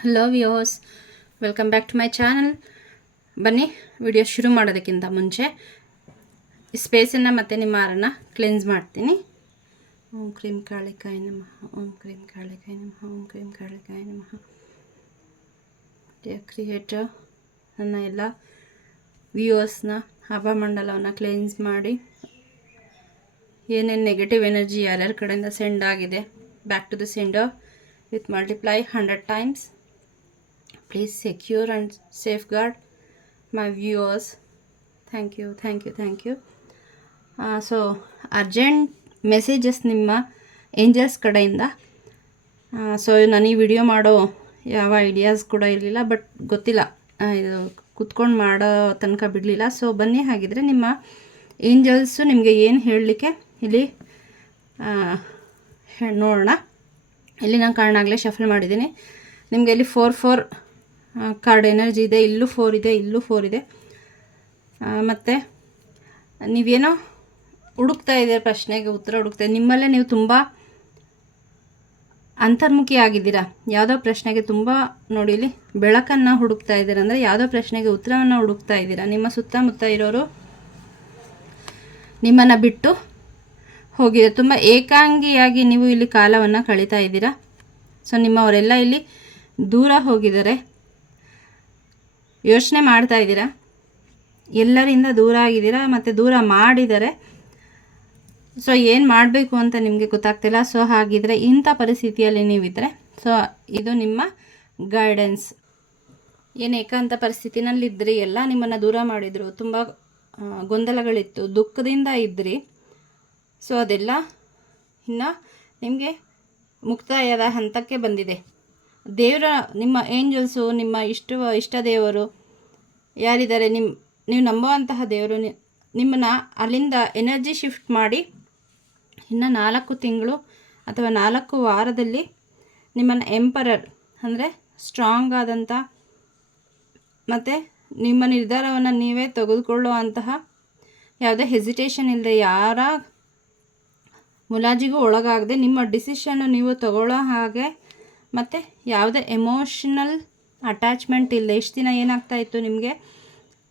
Hello viewers, welcome back to my channel. ಬನ್ನಿ, video ಶುರು ಮಾಡೋದಕ್ಕಿಂತ ಮುಂಚೆ ಸ್ಪೇಸನ್ನು ಮತ್ತು ನಿಮ್ಮ ಹಾರನ್ನು ಕ್ಲೆನ್ಸ್ ಮಾಡ್ತೀನಿ. ಓಂ ಕ್ರೀಂ ಕಾಳಿಕಾಯ ನಮಃ, ಓಂ ಕ್ರೀಂ ಕಾಳಿಕಾಯ ನಮಃ, ಓಂ ಕ್ರೀಂ ಕಾಳಿಕಾಯ ನಮಃ. ಡಿಯರ್ ಕ್ರಿಯೇಟರ್, ನನ್ನ ಎಲ್ಲ ವ್ಯೂವರ್ಸ್ನ ಹವಾಮಂಡಲವನ್ನು ಕ್ಲೆನ್ಸ್ ಮಾಡಿ ಏನೇನು ನೆಗೆಟಿವ್ ಎನರ್ಜಿ ಯಾರ್ಯಾರ ಕಡೆಯಿಂದ ಸೆಂಡ್ ಆಗಿದೆ, back to the sender with multiply 100 times. Please secure and safeguard my viewers. Thank you. So urgent messages ನಿಮ್ಮ ಏಂಜಲ್ಸ್ ಕಡೆಯಿಂದ. ಸೊ ನಾನು ಈ ವಿಡಿಯೋ ಮಾಡೋ ಯಾವ ಐಡಿಯಾಸ್ ಕೂಡ ಇರಲಿಲ್ಲ, ಬಟ್ ಗೊತ್ತಿಲ್ಲ, ಇದು ಕುತ್ಕೊಂಡು ಮಾಡೋ ತನಕ ಬಿಡಲಿಲ್ಲ. ಸೊ ಬನ್ನಿ, ಹಾಗಿದ್ರೆ ನಿಮ್ಮ ಏಂಜಲ್ಸು ನಿಮಗೆ ಏನು ಹೇಳಲಿಕ್ಕೆ ಇಲ್ಲಿ ನೋಡೋಣ. ಇಲ್ಲಿ ನಾನು ಕಾರಣಾಗಲೇ ಶಫಲ್ ಮಾಡಿದ್ದೀನಿ. ನಿಮಗೆ ಇಲ್ಲಿ 4 ಕಾರ್ಡ್ ಎನರ್ಜಿ ಇದೆ, ಇಲ್ಲೂ 4 ಇದೆ, ಇಲ್ಲೂ 4 ಇದೆ. ಮತ್ತು ನೀವೇನೋ ಹುಡುಕ್ತಾ ಇದ್ದೀರ, ಪ್ರಶ್ನೆಗೆ ಉತ್ತರ ಹುಡುಕ್ತಾ, ನಿಮ್ಮಲ್ಲೇ ನೀವು ತುಂಬ ಅಂತರ್ಮುಖಿ ಆಗಿದ್ದೀರಾ. ಯಾವುದೋ ಪ್ರಶ್ನೆಗೆ ತುಂಬ ನೋಡಿ, ಇಲ್ಲಿ ಬೆಳಕನ್ನು ಹುಡುಕ್ತಾ ಇದ್ದೀರ, ಅಂದರೆ ಯಾವುದೋ ಪ್ರಶ್ನೆಗೆ ಉತ್ತರವನ್ನು ಹುಡುಕ್ತಾ ಇದ್ದೀರಾ. ನಿಮ್ಮ ಸುತ್ತಮುತ್ತ ಇರೋರು ನಿಮ್ಮನ್ನು ಬಿಟ್ಟು ಹೋಗಿದೆ. ತುಂಬ ಏಕಾಂಗಿಯಾಗಿ ನೀವು ಇಲ್ಲಿ ಕಾಲವನ್ನು ಕಳೀತಾ ಇದ್ದೀರಾ. ಸೊ ನಿಮ್ಮವರೆಲ್ಲ ಇಲ್ಲಿ ದೂರ ಹೋಗಿದ್ದಾರೆ. ಯೋಚನೆ ಮಾಡ್ತಾ ಇದ್ದೀರಾ, ಎಲ್ಲರಿಂದ ದೂರ ಆಗಿದ್ದೀರಾ ಮತ್ತು ದೂರ ಮಾಡಿದ್ದಾರೆ. ಸೊ ಏನು ಮಾಡಬೇಕು ಅಂತ ನಿಮಗೆ ಗೊತ್ತಾಗ್ತಿಲ್ಲ. ಸೊ ಹಾಗಿದ್ರೆ ಇಂಥ ಪರಿಸ್ಥಿತಿಯಲ್ಲಿ ನೀವಿದ್ದರೆ, ಸೊ ಇದು ನಿಮ್ಮ ಗೈಡೆನ್ಸ್. ಏನು ಏಕಾಂತ ಪರಿಸ್ಥಿತಿನಲ್ಲಿದ್ದರೆ ಎಲ್ಲ ನಿಮ್ಮನ್ನು ದೂರ ಮಾಡಿದರು, ತುಂಬ ಗೊಂದಲಗಳಿತ್ತು, ದುಃಖದಿಂದ ಇದ್ರಿ. ಸೊ ಅದೆಲ್ಲ ಇನ್ನು ನಿಮಗೆ ಮುಕ್ತಾಯದ ಹಂತಕ್ಕೆ ಬಂದಿದೆ. ದೇವರ, ನಿಮ್ಮ ಏಂಜಲ್ಸು, ನಿಮ್ಮ ಇಷ್ಟ ದೇವರು ಯಾರಿದ್ದಾರೆ, ನೀವು ನಂಬುವಂತಹ ದೇವರು ನಿಮ್ಮನ್ನು ಅಲ್ಲಿಂದ ಎನರ್ಜಿ ಶಿಫ್ಟ್ ಮಾಡಿ ಇನ್ನು 4 ತಿಂಗಳು ಅಥವಾ 4 ವಾರದಲ್ಲಿ ನಿಮ್ಮನ್ನು ಎಂಪರರ್, ಅಂದರೆ ಸ್ಟ್ರಾಂಗ್ ಆದಂಥ ಮತ್ತು ನಿಮ್ಮ ನಿರ್ಧಾರವನ್ನು ನೀವೇ ತೆಗೆದುಕೊಳ್ಳುವಂತಹ, ಯಾವುದೇ ಹೆಸಿಟೇಷನ್ ಇಲ್ಲದೆ, ಯಾರ ಮುಲಾಜಿಗೂ ಒಳಗಾಗದೆ ನಿಮ್ಮ ಡಿಸಿಷನ್ನು ನೀವು ತಗೊಳ್ಳೋ ಹಾಗೆ, ಮತ್ತು ಯಾವುದೇ ಎಮೋಷನಲ್ ಅಟ್ಯಾಚ್ಮೆಂಟ್ ಇಲ್ಲದೆ. ಇಷ್ಟು ದಿನ ಏನಾಗ್ತಾಯಿತ್ತು ನಿಮಗೆ,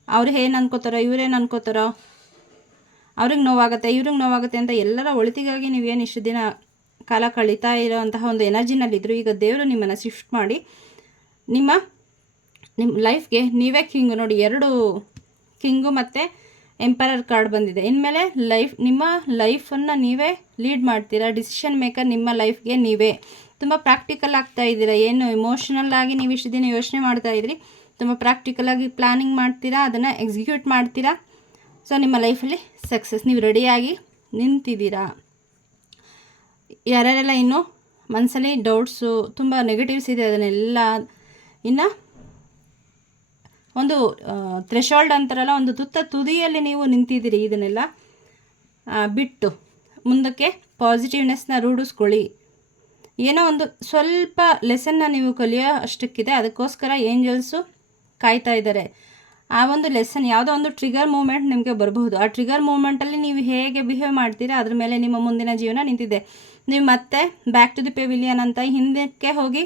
ಅವ್ರು ಏನು ಅನ್ಕೋತಾರೋ, ಇವ್ರೇನು ಅನ್ಕೋತಾರೋ, ಅವ್ರಿಗೆ ನೋವಾಗುತ್ತೆ, ಇವ್ರಿಗೆ ನೋವಾಗುತ್ತೆ ಅಂತ ಎಲ್ಲರ ಒಳಿತಿಗಾಗಿ ನೀವೇನು ಇಷ್ಟು ದಿನ ಕಾಲ ಕಳೀತಾ ಇರೋವಂತಹ ಒಂದು ಎನರ್ಜಿನಲ್ಲಿದ್ದರು. ಈಗ ದೇವರು ನಿಮ್ಮನ್ನು ಶಿಫ್ಟ್ ಮಾಡಿ ನಿಮ್ಮ ಲೈಫ್ಗೆ ನೀವೇ ಕಿಂಗು. ನೋಡಿ, 2 ಕಿಂಗು ಮತ್ತು ಎಂಪರರ್ ಕಾರ್ಡ್ ಬಂದಿದೆ. ಇನ್ಮೇಲೆ ನಿಮ್ಮ ಲೈಫನ್ನು ನೀವೇ ಲೀಡ್ ಮಾಡ್ತೀರಾ. ಡಿಸಿಷನ್ ಮೇಕರ್ ನಿಮ್ಮ ಲೈಫ್ಗೆ ನೀವೇ. ತುಂಬ ಪ್ರಾಕ್ಟಿಕಲ್ ಆಗ್ತಾ ಇದ್ದೀರಾ. ಏನು ಇಮೋಷ್ನಲ್ ಆಗಿ ನೀವು ಇಷ್ಟು ದಿನ ಯೋಚನೆ ಮಾಡ್ತಾ ಇದ್ರಿ, ತುಂಬ ಪ್ರಾಕ್ಟಿಕಲಾಗಿ ಪ್ಲ್ಯಾನಿಂಗ್ ಮಾಡ್ತೀರಾ, ಅದನ್ನು ಎಕ್ಸಿಕ್ಯೂಟ್ ಮಾಡ್ತೀರಾ. ಸೊ ನಿಮ್ಮ ಲೈಫಲ್ಲಿ ಸಕ್ಸಸ್, ನೀವು ರೆಡಿಯಾಗಿ ನಿಂತಿದ್ದೀರಾ. ಯಾರ್ಯಾರೆಲ್ಲ ಇನ್ನೂ ಮನಸ್ಸಲ್ಲಿ ಡೌಟ್ಸು, ತುಂಬ ನೆಗೆಟಿವ್ಸ್ ಇದೆ, ಅದನ್ನೆಲ್ಲ ಇನ್ನು ಒಂದು ಥ್ರೆಶೋಲ್ಡ್ ಅಂತಾರಲ್ಲ, ಒಂದು ತುದಿಯಲ್ಲಿ ನೀವು ನಿಂತಿದ್ದೀರಿ. ಇದನ್ನೆಲ್ಲ ಬಿಟ್ಟು ಮುಂದಕ್ಕೆ ಪಾಸಿಟಿವ್ನೆಸ್ನ ರೂಢಿಸ್ಕೊಳ್ಳಿ. ಏನೋ ಒಂದು ಸ್ವಲ್ಪ ಲೆಸನ್ನ ನೀವು ಕಲಿಯೋ ಅಷ್ಟಕ್ಕಿದೆ. ಅದಕ್ಕೋಸ್ಕರ ಏಂಜಲ್ಸು ಕಾಯ್ತಾ ಇದ್ದಾರೆ. ಆ ಒಂದು ಲೆಸನ್, ಯಾವುದೋ ಒಂದು ಟ್ರಿಗರ್ ಮೂಮೆಂಟ್ ನಿಮಗೆ ಬರಬಹುದು. ಆ ಟ್ರಿಗರ್ ಮೂಮೆಂಟಲ್ಲಿ ನೀವು ಹೇಗೆ ಬಿಹೇವ್ ಮಾಡ್ತೀರಾ, ಅದ್ರ ಮೇಲೆ ನಿಮ್ಮ ಮುಂದಿನ ಜೀವನ ನಿಂತಿದೆ. ನೀವು ಮತ್ತೆ ಬ್ಯಾಕ್ ಟು ದಿ ಪೆವಿಲಿಯನ್ ಅಂತ ಹಿಂದಕ್ಕೆ ಹೋಗಿ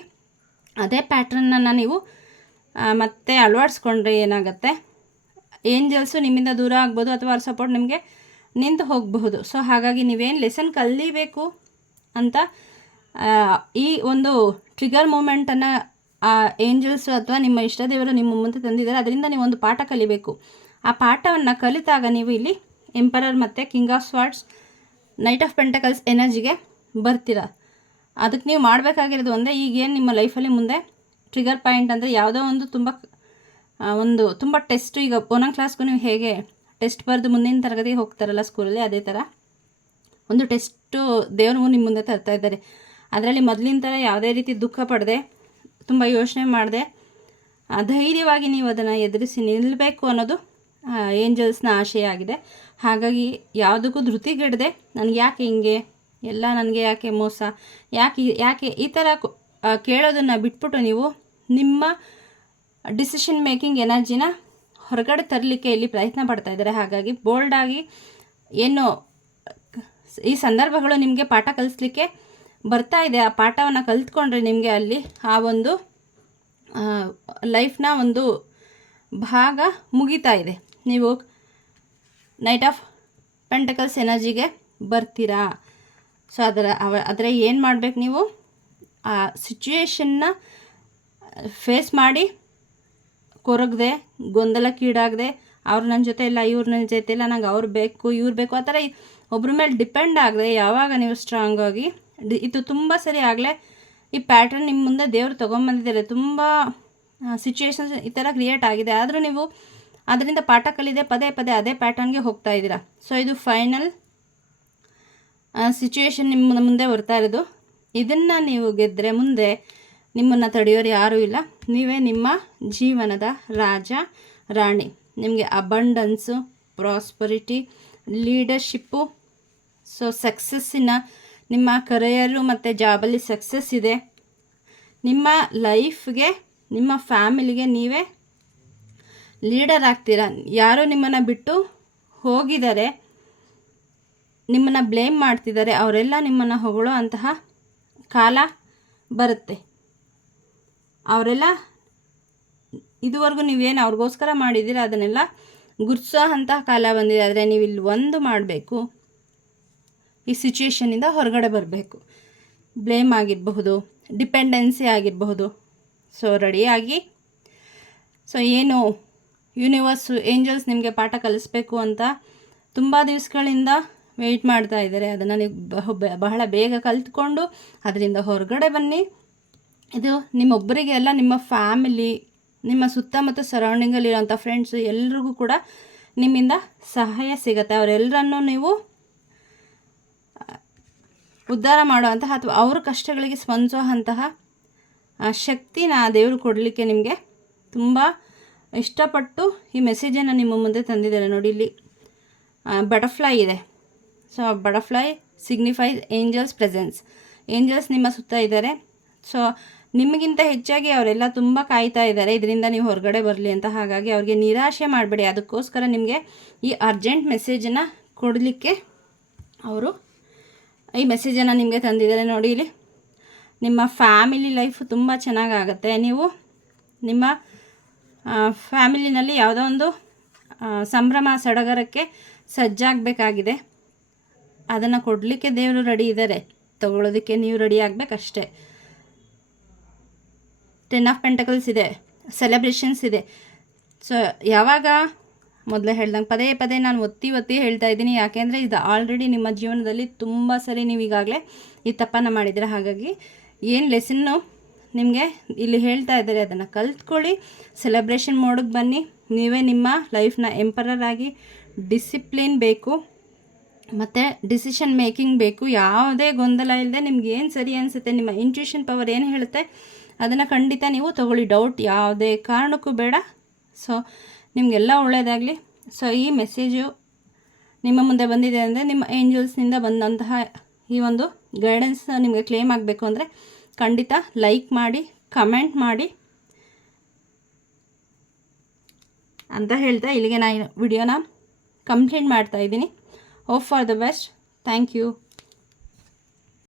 ಅದೇ ಪ್ಯಾಟ್ರನ್ನನ್ನು ನೀವು ಮತ್ತೆ ಅಳವಡಿಸ್ಕೊಂಡ್ರೆ ಏನಾಗುತ್ತೆ, ಏಂಜಲ್ಸು ನಿಮ್ಮಿಂದ ದೂರ ಆಗ್ಬೋದು, ಅಥವಾ ಅವ್ರ ಸಪೋರ್ಟ್ ನಿಮಗೆ ನಿಂತು ಹೋಗಬಹುದು. ಸೊ ಹಾಗಾಗಿ ನೀವೇನು ಲೆಸನ್ ಕಲಿಬೇಕು ಅಂತ ಈ ಒಂದು ಟ್ರಿಗರ್ ಮೂಮೆಂಟನ್ನು ಆ ಏಂಜಲ್ಸು ಅಥವಾ ನಿಮ್ಮ ಇಷ್ಟ ದೇವರು ನಿಮ್ಮ ಮುಂದೆ ತಂದಿದ್ದಾರೆ. ಅದರಿಂದ ನೀವು ಒಂದು ಪಾಠ ಕಲಿಬೇಕು. ಆ ಪಾಠವನ್ನು ಕಲಿತಾಗ ನೀವು ಇಲ್ಲಿ ಎಂಪರರ್ ಮತ್ತು king of swords, knight of pentacles ಎನರ್ಜಿಗೆ ಬರ್ತೀರ. ಅದಕ್ಕೆ ನೀವು ಮಾಡಬೇಕಾಗಿರೋದು ಒಂದೇ, ಈಗೇನು ನಿಮ್ಮ ಲೈಫಲ್ಲಿ ಮುಂದೆ ಟ್ರಿಗರ್ ಪಾಯಿಂಟ್ ಅಂದರೆ ಯಾವುದೋ ಒಂದು ತುಂಬ ಟೆಸ್ಟು. ಈಗ 1ನೇ ಕ್ಲಾಸ್ಗೂ ನೀವು ಹೇಗೆ ಟೆಸ್ಟ್ ಬರೆದು ಮುಂದಿನ ತರಗತಿಗೆ ಹೋಗ್ತಾರಲ್ಲ ಸ್ಕೂಲಲ್ಲಿ, ಅದೇ ಥರ ಒಂದು ಟೆಸ್ಟು ದೇವರು ನಿಮ್ಮ ಮುಂದೆ ತರ್ತಾ ಇದ್ದಾರೆ. ಅದರಲ್ಲಿ ಮೊದಲಿನ ಥರ ಯಾವುದೇ ರೀತಿ ದುಃಖ ಪಡದೆ, ತುಂಬ ಯೋಚನೆ ಮಾಡದೆ, ಧೈರ್ಯವಾಗಿ ನೀವು ಅದನ್ನು ಎದುರಿಸಿ ನಿಲ್ಲಬೇಕು ಅನ್ನೋದು ಏಂಜಲ್ಸ್ನ ಆಶಯ ಆಗಿದೆ. ಹಾಗಾಗಿ ಯಾವುದಕ್ಕೂ ಧೃತಿಗೆಡದೆ, ನನಗೆ ಯಾಕೆ ಹಿಂಗೆ, ಎಲ್ಲ ನನಗೆ ಯಾಕೆ ಮೋಸ, ಯಾಕೆ ಈ ಥರ ಕೇಳೋದನ್ನು ಬಿಟ್ಬಿಟ್ಟು ನೀವು ನಿಮ್ಮ ಡಿಸಿಷನ್ ಮೇಕಿಂಗ್ ಎನರ್ಜಿನ ಹೊರಗಡೆ ತರಲಿಕ್ಕೆ ಇಲ್ಲಿ ಪ್ರಯತ್ನ ಪಡ್ತಾ ಇದ್ದಾರೆ. ಹಾಗಾಗಿ ಬೋಲ್ಡಾಗಿ, ಏನು ಈ ಸಂದರ್ಭಗಳು ನಿಮಗೆ ಪಾಠ ಕಲಿಸ್ಲಿಕ್ಕೆ ಬರ್ತಾ ಇದೆ. ಆ ಪಾಠವನ್ನು ಕಲಿತ್ಕೊಂಡ್ರೆ ನಿಮಗೆ ಅಲ್ಲಿ ಆ ಒಂದು ಲೈಫ್ನ ಒಂದು ಭಾಗ ಮುಗಿತಾ ಇದೆ. ನೀವು ನೈಟ್ ಆಫ್ ಪೆಂಟಕಲ್ಸ್ ಎನರ್ಜಿಗೆ ಬರ್ತೀರಾ. ಸೊ ಅದರ ಏನು ಮಾಡಬೇಕು, ನೀವು ಆ ಸಿಚುವೇಶನ್ನ ಫೇಸ್ ಮಾಡಿ ಕೊರಗದೆ, ಗೊಂದಲಕ್ಕೀಡಾಗದೆ, ಅವ್ರು ನನ್ನ ಜೊತೆ ಇಲ್ಲ, ಇವ್ರು ನನ್ನ ಜೊತೆ ಇಲ್ಲ, ನಂಗೆ ಅವ್ರು ಬೇಕು, ಇವ್ರು ಬೇಕು, ಆ ಥರ ಒಬ್ಬರ ಮೇಲೆ ಡಿಪೆಂಡ್ ಆಗದೆ ಯಾವಾಗ ನೀವು ಸ್ಟ್ರಾಂಗ್ ಆಗಿ ಇದು ತುಂಬ ಸರಿ ಆಗಲೇ ಈ ಪ್ಯಾಟ್ರನ್ ನಿಮ್ಮ ಮುಂದೆ ದೇವರು ತೊಗೊಂಬಂದಿದ್ದಾರೆ. ತುಂಬ ಸಿಚುವೇಶನ್ಸ್ ಈ ಥರ ಕ್ರಿಯೇಟ್ ಆಗಿದೆ, ಆದರೂ ನೀವು ಅದರಿಂದ ಪಾಠ ಕಲಿದೆ ಪದೇ ಪದೇ ಅದೇ ಪ್ಯಾಟರ್ನ್ಗೆ ಹೋಗ್ತಾ ಇದ್ದೀರಾ. ಸೊ ಇದು ಫೈನಲ್ ಸಿಚುವೇಶನ್ ನಿಮ್ಮ ಮುಂದೆ ಬರ್ತಾ ಇರೋದು. ಇದನ್ನು ನೀವು ಗೆದ್ದರೆ ಮುಂದೆ ನಿಮ್ಮನ್ನು ತಡೆಯೋರು ಯಾರೂ ಇಲ್ಲ. ನೀವೇ ನಿಮ್ಮ ಜೀವನದ ರಾಜ ರಾಣಿ. ನಿಮಗೆ ಅಬಂಡನ್ಸು, ಪ್ರಾಸ್ಪರಿಟಿ, ಲೀಡರ್ಶಿಪ್ಪು, ಸೊ ಸಕ್ಸಸ್ಸಿನ ನಿಮ್ಮ ಕರಿಯರು ಮತ್ತು ಜಾಬಲ್ಲಿ ಸಕ್ಸಸ್ ಇದೆ. ನಿಮ್ಮ ಲೈಫ್ಗೆ, ನಿಮ್ಮ ಫ್ಯಾಮಿಲಿಗೆ ನೀವೇ ಲೀಡರ್ ಆಗ್ತೀರಾ. ಯಾರು ನಿಮ್ಮನ್ನು ಬಿಟ್ಟು ಹೋಗಿದ್ದಾರೆ, ನಿಮ್ಮನ್ನು ಬ್ಲೇಮ್ ಮಾಡ್ತಿದ್ದಾರೆ, ಅವರೆಲ್ಲ ನಿಮ್ಮನ್ನು ಹೊಗಳೋ ಅಂತಹ ಕಾಲ ಬರುತ್ತೆ. ಅವರೆಲ್ಲ ಇದುವರೆಗೂ ನೀವೇನು ಅವ್ರಿಗೋಸ್ಕರ ಮಾಡಿದ್ದೀರ ಅದನ್ನೆಲ್ಲ ಗುರ್ಸೋ ಅಂತಹ ಕಾಲ ಬಂದಿದೆ. ಆದರೆ ನೀವು ಇಲ್ಲಿ ಒಂದು ಮಾಡಬೇಕು, ಈ ಸಿಚುವೇಶನಿಂದ ಹೊರಗಡೆ ಬರಬೇಕು. ಬ್ಲೇಮ್ ಆಗಿರಬಹುದು, ಡಿಪೆಂಡೆನ್ಸಿ ಆಗಿರಬಹುದು. ಸೊ ರೆಡಿಯಾಗಿ, ಸೊ ಏನು ಯೂನಿವರ್ಸು, ಏಂಜಲ್ಸ್ ನಿಮಗೆ ಪಾಠ ಕಲಿಸ್ಬೇಕು ಅಂತ ತುಂಬ ದಿವಸಗಳಿಂದ ವೆಯ್ಟ್ ಮಾಡ್ತಾ ಇದ್ದಾರೆ. ಅದನ್ನು ನೀವು ಬಹಳ ಬೇಗ ಕಲಿತ್ಕೊಂಡು ಅದರಿಂದ ಹೊರಗಡೆ ಬನ್ನಿ. ಇದು ನಿಮ್ಮೊಬ್ಬರಿಗೆ ಅಲ್ಲ, ನಿಮ್ಮ ಫ್ಯಾಮಿಲಿ, ನಿಮ್ಮ ಸುತ್ತಮುತ್ತ ಸರೌಂಡಿಂಗಲ್ಲಿರೋಂಥ ಫ್ರೆಂಡ್ಸು ಎಲ್ರಿಗೂ ಕೂಡ ನಿಮ್ಮಿಂದ ಸಹಾಯ ಸಿಗುತ್ತೆ. ಅವರೆಲ್ಲರನ್ನೂ ನೀವು ಉದ್ಧಾರ ಮಾಡುವಂತಹ ಅಥವಾ ಅವ್ರ ಕಷ್ಟಗಳಿಗೆ ಸ್ಪಂದಿಸೋ ಅಂತಹ ಶಕ್ತಿನ ದೇವರು ಕೊಡಲಿಕ್ಕೆ ನಿಮಗೆ ತುಂಬ ಇಷ್ಟಪಟ್ಟು ಈ ಮೆಸೇಜನ್ನು ನಿಮ್ಮ ಮುಂದೆ ತಂದಿದ್ದಾರೆ. ನೋಡಿ, ಇಲ್ಲಿ ಬಟರ್ಫ್ಲೈ ಇದೆ. So butterfly signifies angels presence. Angels ನಿಮ್ಮ ಸುತ್ತ ಇದ್ದಾರೆ. ಸೊ ನಿಮಗಿಂತ ಹೆಚ್ಚಾಗಿ ಅವರೆಲ್ಲ ತುಂಬ ಕಾಯ್ತಾ ಇದ್ದಾರೆ ಇದರಿಂದ ನೀವು ಹೊರಗಡೆ ಬರಲಿ ಅಂತ. ಹಾಗಾಗಿ ಅವ್ರಿಗೆ ನಿರಾಶೆ ಮಾಡಬೇಡಿ. ಅದಕ್ಕೋಸ್ಕರ ನಿಮಗೆ ಈ ಅರ್ಜೆಂಟ್ ಮೆಸೇಜನ್ನು ಕೊಡಲಿಕ್ಕೆ ಅವರು ಈ ಮೆಸೇಜನ್ನು ನಿಮಗೆ ತಂದಿದ್ದಾರೆ. ನೋಡಿ, ಇಲ್ಲಿ ನಿಮ್ಮ ಫ್ಯಾಮಿಲಿ ಲೈಫು ತುಂಬ ಚೆನ್ನಾಗಾಗುತ್ತೆ. ನೀವು ನಿಮ್ಮ ಫ್ಯಾಮಿಲಿನಲ್ಲಿ ಯಾವುದೋ ಒಂದು ಸಂಭ್ರಮ ಸಡಗರಕ್ಕೆ ಸಜ್ಜಾಗಬೇಕಾಗಿದೆ. ಅದನ್ನು ಕೊಡಲಿಕ್ಕೆ ದೇವರು ರೆಡಿ ಇದ್ದಾರೆ, ತಗೊಳ್ಳೋದಕ್ಕೆ ನೀವು ರೆಡಿ ಆಗಬೇಕಷ್ಟೇ. 10 ಆಫ್ ಪೆಂಟಕಲ್ಸ್ ಇದೆ, ಸೆಲೆಬ್ರೇಷನ್ಸ್ ಇದೆ. ಸೊ ಯಾವಾಗ ಮೊದಲೇ ಹೇಳ್ದಂಗೆ ಪದೇ ಪದೇ ನಾನು ಒತ್ತಿ ಹೇಳ್ತಾ ಇದ್ದೀನಿ, ಯಾಕೆಂದರೆ ಇದು ಆಲ್ರೆಡಿ ನಿಮ್ಮ ಜೀವನದಲ್ಲಿ ತುಂಬ ಸರಿ ನೀವು ಈಗಾಗಲೇ ಈ ತಪ್ಪನ್ನು ಮಾಡಿದ್ದೀರ. ಹಾಗಾಗಿ ಏನು ಲೆಸನ್ನು ನಿಮಗೆ ಇಲ್ಲಿ ಹೇಳ್ತಾ ಇದ್ದಾರೆ ಅದನ್ನು ಕಲ್ತ್ಕೊಳ್ಳಿ, ಸೆಲೆಬ್ರೇಷನ್ ಮೋಡಿಗೆ ಬನ್ನಿ. ನೀವೇ ನಿಮ್ಮ ಲೈಫ್ನ ಎಂಪರರ್ ಆಗಿ, ಡಿಸಿಪ್ಲಿನ್ ಬೇಕು ಮತ್ತು ಡಿಸಿಷನ್ ಮೇಕಿಂಗ್ ಬೇಕು. ಯಾವುದೇ ಗೊಂದಲ ಇಲ್ಲದೆ ನಿಮ್ಗೆ ಏನು ಸರಿ ಅನಿಸುತ್ತೆ, ನಿಮ್ಮ ಇಂಟ್ಯೂಷನ್ ಪವರ್ ಏನು ಹೇಳುತ್ತೆ ಅದನ್ನು ಖಂಡಿತ ನೀವು ತೊಗೊಳ್ಳಿ. ಡೌಟ್ ಯಾವುದೇ ಕಾರಣಕ್ಕೂ ಬೇಡ. ಸೊ ನಿಮಗೆಲ್ಲ ಒಳ್ಳೆಯದಾಗಲಿ. ಸೊ ಈ ಮೆಸೇಜು ನಿಮ್ಮ ಮುಂದೆ ಬಂದಿದೆ ಅಂದರೆ ನಿಮ್ಮ ಏಂಜಲ್ಸ್ನಿಂದ ಬಂದಂತಹ ಈ ಒಂದು ಗೈಡೆನ್ಸ್ ನಿಮಗೆ ಕ್ಲೇಮ್ ಆಗಬೇಕು ಅಂದರೆ ಖಂಡಿತ ಲೈಕ್ ಮಾಡಿ, ಕಮೆಂಟ್ ಮಾಡಿ ಅಂತ ಹೇಳ್ತಾ ಇಲ್ಲಿಗೆ ನಾನು ವಿಡಿಯೋನ ಕಂಪ್ಲೀಟ್ ಮಾಡ್ತಾಯಿದ್ದೀನಿ. Hope for the best. Thank you.